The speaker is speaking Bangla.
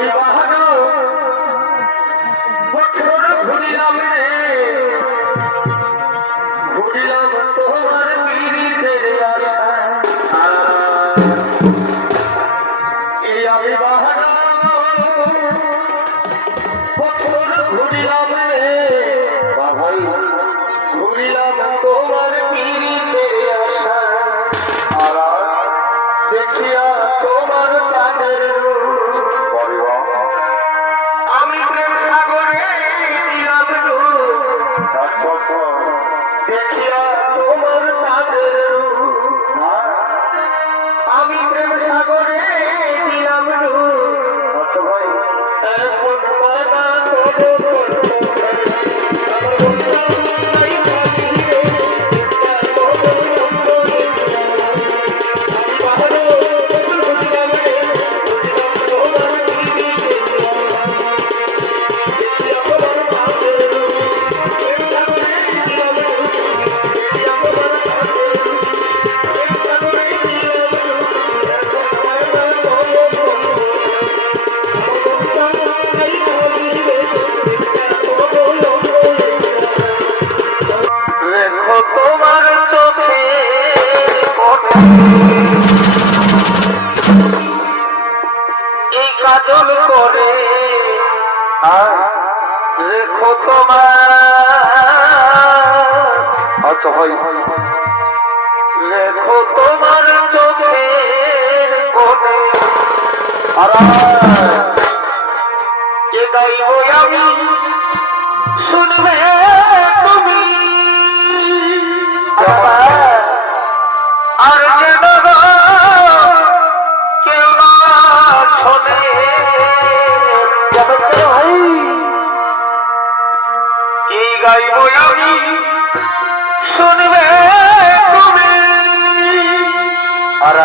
বিবাহ তোমার তাদের আমি প্রেম সাগরে লেখো তোমার আচ্ছা তোমার চোখের কোণে আর এ আমি শুনবে তুমি গাইব আমি। শুনবে তুমি। আর